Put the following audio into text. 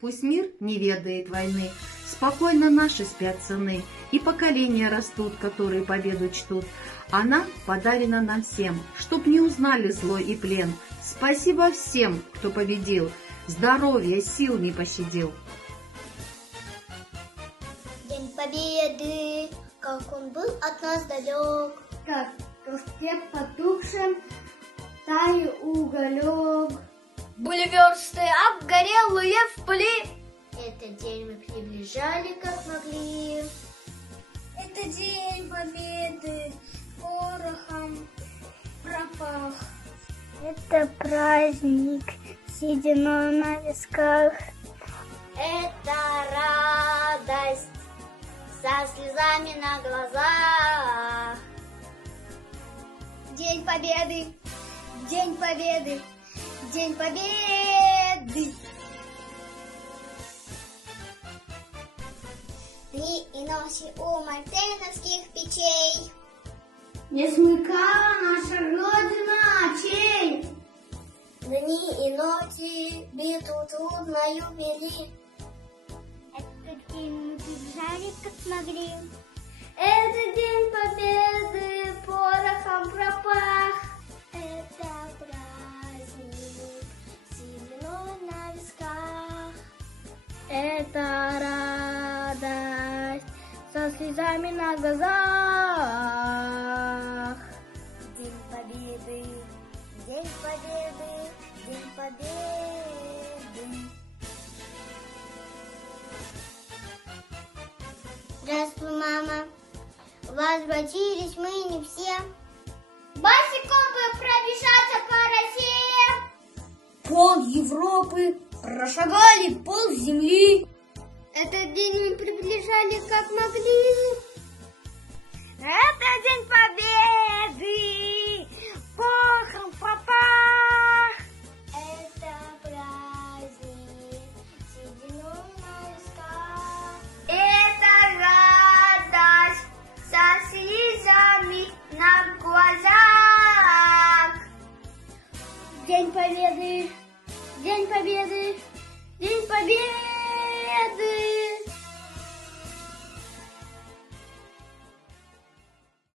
Пусть мир не ведает войны, спокойно наши спят сыны, и поколения растут, которые победу чтут. Она подарена нам всем, чтоб не узнали злой и плен. Спасибо всем, кто победил, здоровья, сил не пощадил. День Победы, как он был от нас далек, как в костре потухшем тает уголек. были версты обгорелые в пыли. Этот день мы приближали, как могли. Это день Победы, порохом пропах. Это праздник, сединой на висках. Это радость со слезами на глазах. День Победы, День Победы, День Победы. Дни и ночи у мартеновских печей Не смыкала наша Родина очей. дни и ночи битву трудною вели. Этот день мы бежали, как смогли. Это день Победы, порохом пропах. Это праздник, сединой на висках. Это радость со слезами на глазах. День Победы, День Победы, День Победы. Здравствуй, мама. Возвратились мы не все. Босиком бы пробежаться по России. Пол Европы прошагали пол земли. Этот день мы приближали как могли. Это день Победы, порохом пропах. Это праздник, сединой на висках. Это радость со слезами на глазах. День Победы, День Победы, День Победы.